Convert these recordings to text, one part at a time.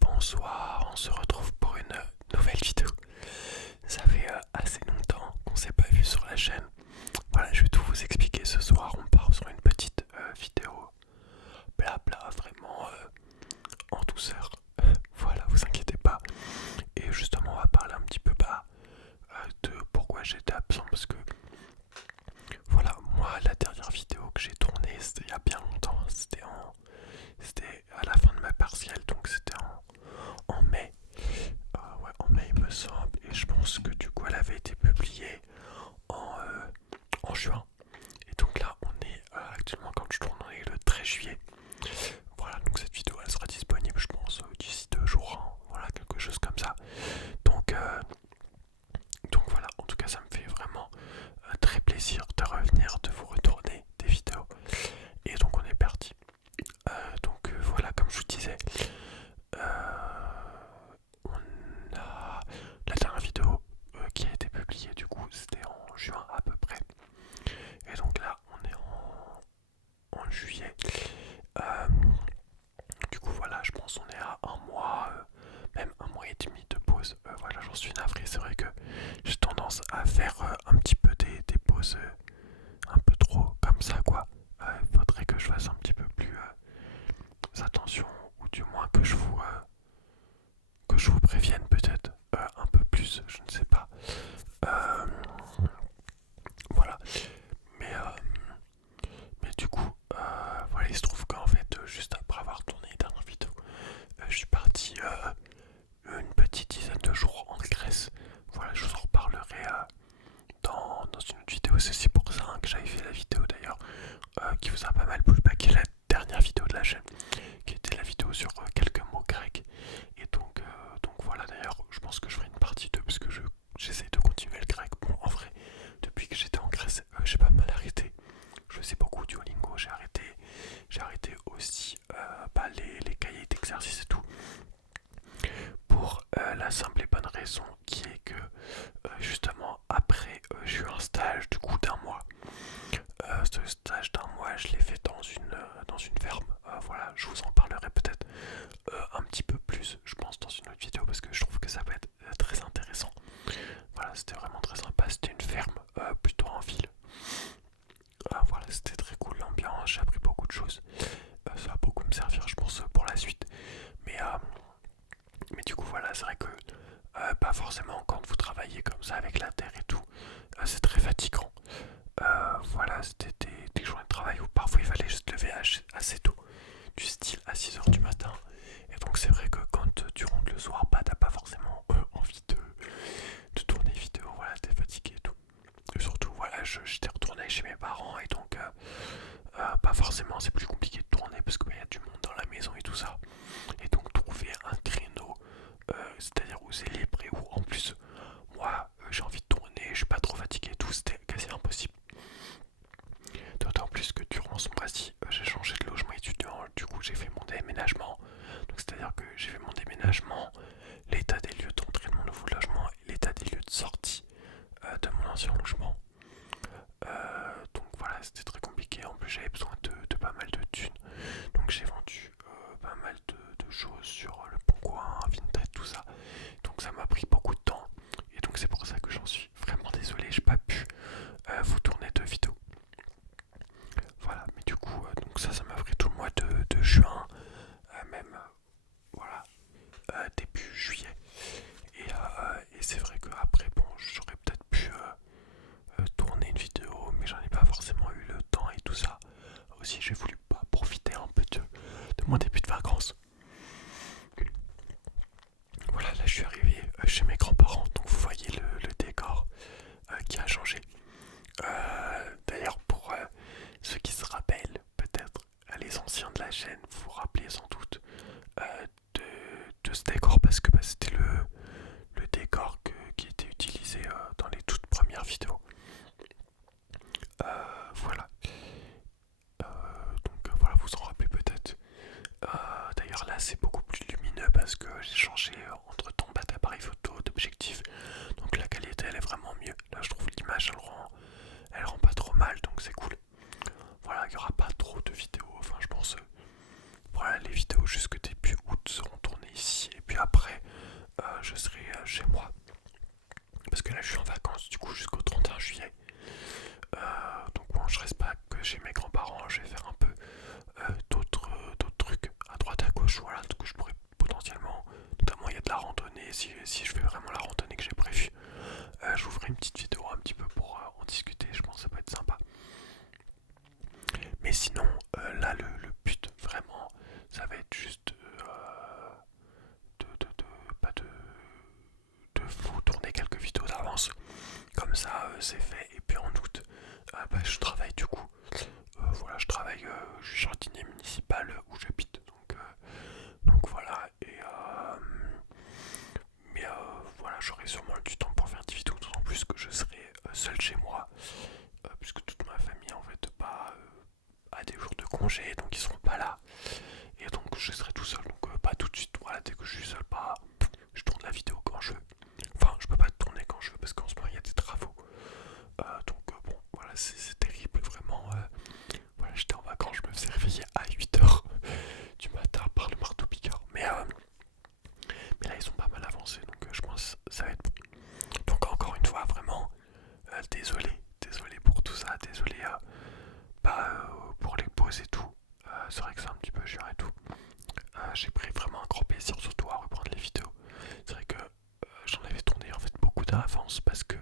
Bonsoir, on se retrouve pour une nouvelle vidéo. Ça fait assez longtemps qu'on s'est pas vu sur la chaîne. Voilà, je vais tout vous expliquer ce soir. On part sur une petite vidéo blabla, vraiment en douceur. Voilà, vous inquiétez pas. Et justement, on va parler un petit peu de pourquoi j'étais absent. Parce que voilà, moi, la dernière vidéo que j'ai tournée, c'était il y a bien longtemps. C'était à la fin de ma partielle, donc c'était en mai. Ouais, en mai il me semble, et je pense que du coup elle avait été publiée en juin. Et donc là on est actuellement, quand je tourne, on est le 13 juillet. Voilà, donc cette vidéo elle sera disponible je pense d'ici 2 jours, hein. Voilà, quelque chose comme ça. Donc, donc voilà, en tout cas ça me fait vraiment très plaisir de revenir, de vous retourner des vidéos. Et donc on est parti. Voilà, comme je vous disais, on a la dernière vidéo qui a été publiée du coup c'était en juin à peu près. Et donc là on est en juillet. Euh, du coup voilà, je pense on est à un mois, même un mois et demi de pause. Voilà, j'en suis navré, c'est vrai que j'ai tendance à faire un petit peu des pauses un peu trop comme ça quoi. Il faudrait que je fasse un petit peu plus attention, ou du moins que je vous prévienne peut-être un peu plus, je ne sais pas. Euh, voilà. Mais, du coup, voilà, il se trouve qu'en fait, juste après avoir tourné les dernières vidéos, je suis parti une petite dizaine de jours en Grèce. Voilà, je vous en reparlerai dans une autre vidéo. C'est aussi pour ça hein, que j'avais fait la vidéo d'ailleurs, qui vous a pas mal plu, qui est la dernière vidéo de la chaîne, qui était la vidéo sur quelques mots grecs. Et donc voilà, d'ailleurs, je pense que je ferai une partie 2 parce que j'essaie de continuer le grec. Bon, en vrai, depuis que j'étais en Grèce, j'ai pas mal arrêté. Je faisais beaucoup du Duolingo, j'ai arrêté aussi les cahiers d'exercice et tout. Pour la simple et bonne raison qui est que justement après j'ai eu un stage du coup d'un mois. Ce stage d'un mois je l'ai fait dans une ferme. Voilà, je vous en parlerai peut-être un petit peu plus je pense dans une autre vidéo parce que je trouve que ça va être très intéressant. Voilà, c'était vraiment très sympa, c'était une ferme plutôt en ville. Voilà, c'était très cool l'ambiance, j'ai appris beaucoup de choses. Ça va beaucoup me servir je pense pour la suite. Mais du coup voilà, c'est vrai que pas forcément quand vous travaillez comme ça avec la terre et tout, c'est très fatigant. Voilà, c'était des journées de travail où parfois il fallait juste lever assez tôt, du style à 6 heures du matin. Et donc c'est vrai que quand tu rentres le soir, bah t'as pas forcément envie de tourner vidéo, voilà, t'es fatigué et tout. Et surtout voilà, j'étais retourné chez mes parents et donc pas forcément, c'est plus compliqué de tourner parce qu'il y a du monde dans la maison et tout ça. Et donc trouver un créneau, c'est-à-dire où c'est libre et où en plus moi j'ai envie de tourner, je suis pas trop fatigué et tout, c'était quasi impossible. D'autant plus que durant ce mois-ci, j'ai changé de logement étudiant, du coup j'ai fait mon déménagement. Donc c'est-à-dire que j'ai fait mon déménagement, l'état des lieux d'entrée de mon nouveau logement et l'état des lieux de sortie de mon ancien logement. Donc voilà, c'était très compliqué. En plus j'avais besoin de pas mal de thunes. Donc j'ai vendu pas mal de choses sur le Bon Coin, Vinted, tout ça. Donc ça m'a pris beaucoup de temps. Et donc c'est pour ça que j'en suis vraiment désolé, j'ai pas pu vous tourner de vidéos. Voilà, mais du coup, donc ça m'a pris tout le mois de juin, même voilà, début juillet. Et c'est vrai qu'après, bon, j'aurais peut-être pu tourner une vidéo, mais j'en ai pas forcément eu le temps et tout ça. Aussi, j'ai voulu pas profiter un peu de mon début de vacances. Voilà, là je suis arrivé chez mes grands-parents, donc vous voyez le décor qui a changé. D'ailleurs, pour ceux qui se rappellent, peut-être les anciens de la chaîne, vous vous rappelez sans doute de ce décor parce que c'était le décor qui était utilisé dans les toutes premières vidéos. Voilà. Donc voilà, vous en rappelez peut-être. D'ailleurs là c'est beaucoup plus lumineux parce que j'ai changé entre temps d'appareil photo, d'objectif. Donc la qualité elle est vraiment mieux. Là je trouve l'image elle rend pas trop mal donc c'est cool. Voilà, il n'y aura pas trop de vidéos. Enfin je pense voilà, les vidéos jusque début août seront tournées si je fais vraiment la randonnée que j'ai prévue, je vous ferai une petite vidéo un petit peu pour en discuter, je pense que ça peut être sympa. Mais sinon, là le but vraiment, ça va être juste pas de vous tourner quelques vidéos d'avance. Comme ça, c'est fait. Et puis en août, je travaille du coup. Voilà, je travaille, je suis jardinier municipal où j'habite. Donc voilà. Mais voilà, j'aurai sûrement du temps pour faire des vidéos. D'autant plus que je serai seul chez moi. Puisque toute ma famille en fait a des jours de congé. Donc ils seront pas là. Et donc je serai tout seul. Donc pas tout de suite. Voilà, dès que je suis seul, je tourne la vidéo quand je veux. Enfin, je peux pas tourner quand je veux parce qu'en ce moment il y a des travaux. Bon, voilà, c'est terrible, vraiment. Voilà, j'étais en vacances, je me faisais réveiller à 8h du matin par le marteau-piqueur. Mais là, ils sont pas mal avancés, donc je pense que ça va être bon. Donc, encore une fois, vraiment, désolé pour tout ça, désolé pour les pauses et tout. C'est vrai que c'est un petit peu chiant et tout. J'ai pris vraiment un grand plaisir, surtout à reprendre les vidéos. C'est vrai que j'en avais tourné en fait beaucoup d'avance parce que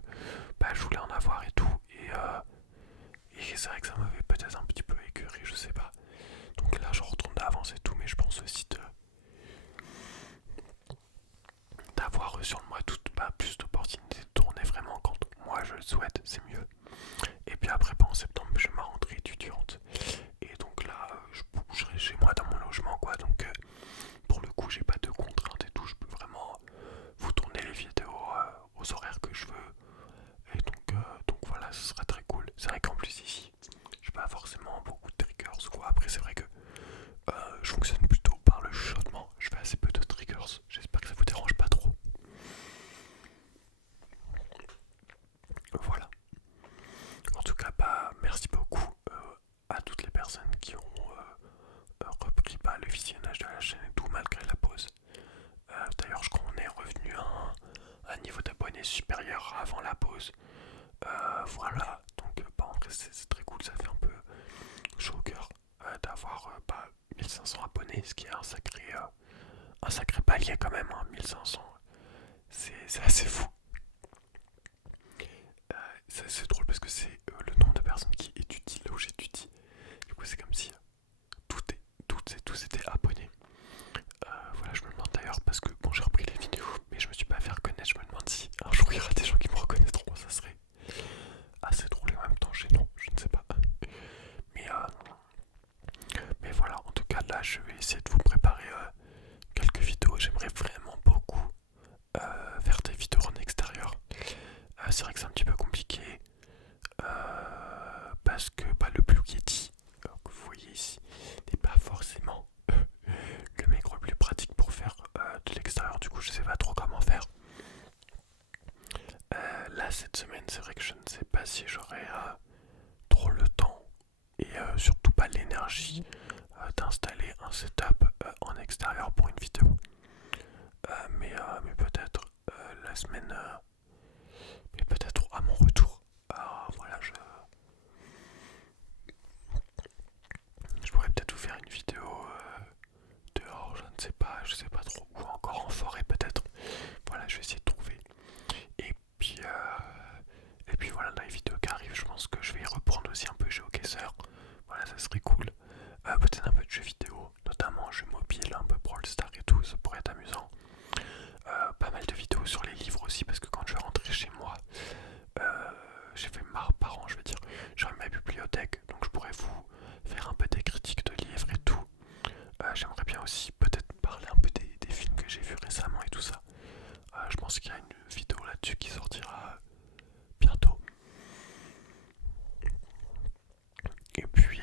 je voulais en avoir et tout. Et c'est vrai que ça m'avait peut-être un petit peu écœuré, je sais pas. Donc là, je retourne d'avance et tout, mais je pense aussi d'avoir sur le mois d'août plus d'opportunités de tourner vraiment quand moi je le souhaite, c'est mieux. Et puis après, en septembre, j'ai ma rentrée étudiante. Et donc là, je bougerai chez moi dans mon logement, quoi. Donc pour le coup, j'ai pas de contraintes et tout. Je peux vraiment vous tourner les vidéos aux horaires que je veux. Et donc voilà, ce sera très cool. C'est vrai qu'en plus ici, j'ai pas forcément beaucoup de triggers, quoi. Après, c'est vrai que je fonctionne plutôt par le chuchotement. Je fais assez peu de triggers. J'espère que ça vous dérange pas trop. Voilà. En tout cas, merci beaucoup à toutes les personnes qui ont repris le visionnage de la chaîne et tout malgré la pause. D'ailleurs, je crois qu'on est revenu à un niveau d'abonnés supérieur avant la pause. Voilà, donc en vrai c'est très cool, ça fait un peu chaud au cœur d'avoir 1500 abonnés, ce qui est un sacré palier quand même, hein, 1500, c'est assez fou. C'est drôle parce que c'est le nombre de personnes qui étudient là où j'étudie. Du coup c'est comme si toutes et tous étaient abonnés. Voilà, je me demande d'ailleurs parce que bon j'ai repris les vidéos mais je me suis pas fait reconnaître, je me demande si un jour il y aura des gens qui me reconnaîtront, ça serait assez drôle et en même temps gênant, je ne sais pas. Mais, mais voilà, en tout cas là je vais essayer de vous préparer quelques vidéos. J'aimerais vraiment beaucoup faire des vidéos en extérieur. C'est vrai que c'est un petit peu compliqué parce que le Blue Yeti que vous voyez ici n'est pas forcément le micro le plus pratique pour faire de l'extérieur. Du coup je sais pas trop comment faire. Là cette semaine c'est vrai que je ne sais pas si j'aurai trop le temps et surtout pas l'énergie d'installer un setup en extérieur pour une vidéo. Mais peut-être la semaine, mais peut-être à mon retour. Voilà, je pourrais peut-être vous faire une vidéo dehors, je ne sais pas trop, ou encore en forêt peut-être. Voilà, je vais essayer de trouver. Et puis, voilà, dans les vidéos qui arrivent, je pense que je vais y reprendre aussi un peu GeoGuessr. Voilà, ça serait cool. Peut-être un peu de jeux vidéo, notamment jeux mobiles, un peu Brawl Stars et tout, ça pourrait être amusant. Pas mal de vidéos sur les livres aussi, parce que quand je vais rentrer chez moi, j'ai fait marre par an, je veux dire, j'aurai ma bibliothèque, donc je pourrais vous faire un peu des critiques de livres et tout. J'aimerais bien aussi peut-être parler un peu des films que j'ai vus récemment et tout ça. Je pense qu'il y a une vidéo là-dessus qui sortira bientôt. Et puis,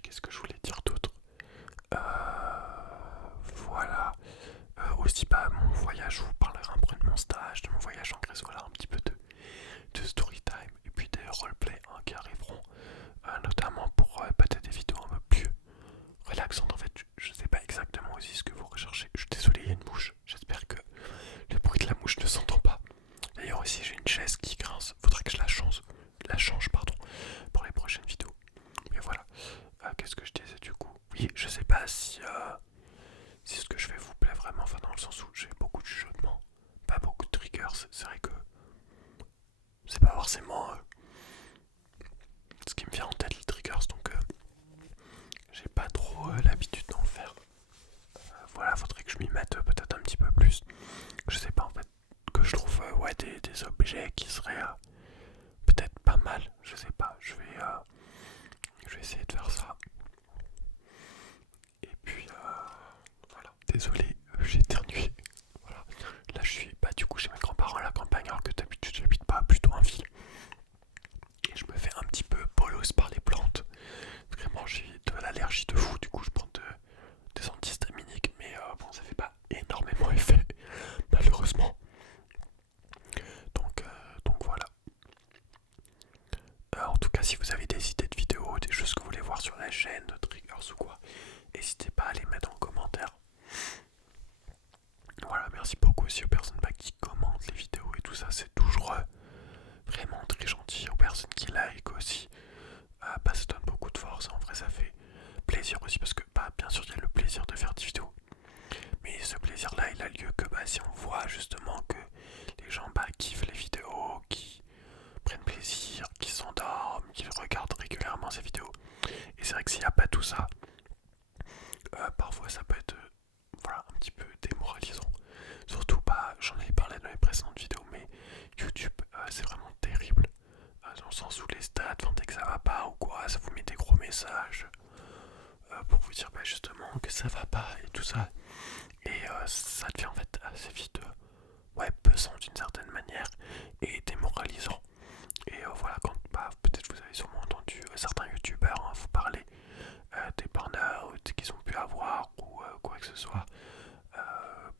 qu'est-ce que je voulais dire d'autre? Voilà. Aussi, mon voyage, je vous parlerai un peu de mon stage, de mon voyage en Grèce, voilà, un petit peu de story time et puis des roleplay qui arriveront, notamment pour peut-être des vidéos un peu plus relaxantes. En fait, je sais pas exactement aussi ce que vous recherchez. Je suis désolé, il y a une mouche. J'espère que le bruit de la mouche ne s'entend pas. D'ailleurs, aussi, j'ai une chaise qui grince. Faudrait que je la change, pardon, pour les prochaines vidéos. Mais voilà. Qu'est-ce que je disais du coup? Oui, je sais pas si ce que je vais vous plaire vraiment, enfin dans le sens où j'ai beaucoup de chuchotements, pas beaucoup de triggers. C'est vrai que c'est pas forcément ce qui me vient en tête les triggers, donc j'ai pas trop l'habitude d'en faire. Voilà, faudrait que je m'y mette peut-être un petit peu plus. Je sais pas en fait, que je trouve ouais, des objets qui seraient peut-être pas mal. Je sais pas, je vais essayer de faire ça. Et puis voilà, désolé, j'ai éternué. Voilà, là je suis pas du coup chez mes grands-parents à la campagne, alors que d'habitude j'habite pas plutôt en ville. Et je me fais un petit peu bolos par les plantes. Vraiment, j'ai de l'allergie de fou, du coup je prends des antihistaminiques, mais bon, ça fait pas énormément effet, malheureusement. Donc voilà. En tout cas, si vous avez des idées de vidéos, des choses que vous voulez voir sur la chaîne, de triggers ou quoi, n'hésitez pas à les mettre en commentaire. Voilà, merci beaucoup aussi aux personnes qui commentent les vidéos et tout ça, c'est toujours vraiment très gentil. Aux personnes qui like aussi, ça donne beaucoup de force. En vrai, ça fait plaisir aussi parce que, bien sûr, il y a le plaisir de faire des vidéos. Mais ce plaisir-là, il a lieu que si on voit justement que les gens kiffent les vidéos, qui prennent plaisir, qui s'endorment, qui regardent régulièrement ces vidéos. Et c'est vrai que s'il n'y a pas tout ça, parfois ça peut être voilà, un petit peu démoralisant. Surtout, j'en avais parlé dans les précédentes vidéos, mais YouTube, c'est vraiment terrible. Dans le sens où les stats, dès que ça va pas ou quoi, ça vous met des gros messages pour vous dire justement que ça va pas et tout ça. Et ça devient en fait assez vite pesant d'une certaine manière et démoralisant. Et voilà, quand peut-être vous avez sûrement entendu certains youtubeurs vous parler des burn-out qu'ils ont pu avoir ou quoi que ce soit.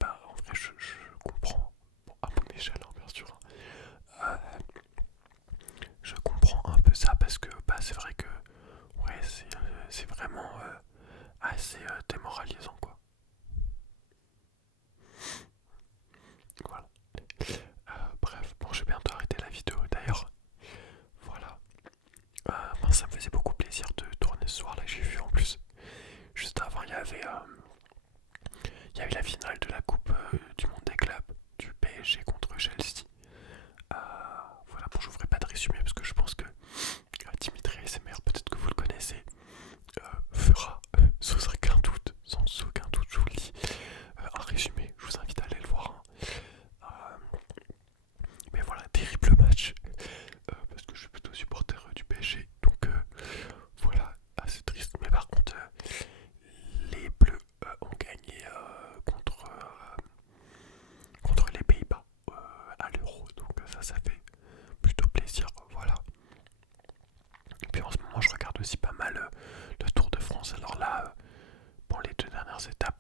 En vrai, je comprends, bon, à mon échelle, bien sûr. Je comprends un peu ça parce que c'est vrai que ouais, c'est vraiment assez démoralisant, quoi. Voilà. Bref, bon, je vais bientôt arrêter la vidéo d'ailleurs. Voilà. Ça me faisait beaucoup plaisir de tourner ce soir là. J'ai vu en plus, juste avant, il y avait la finale de la Coupe du Monde des clubs du PSG contre Chelsea. Voilà, bon, je vous ferai pas de résumé parce que je pense que Dimitri ASMR, peut-être que vous le connaissez, fera sans aucun doute, je vous le dis, un résumé. Je vous invite à aller le voir. Mais voilà, terrible match parce que je suis plutôt supporter du PSG, donc voilà, assez triste. Mais par contre, les Bleus ont gagné contre les Pays-Bas à l'Euro, donc ça fait plutôt plaisir. Voilà. Et puis en ce moment, je regarde aussi pas mal le Tour de France. Alors là, pour les 2 dernières étapes,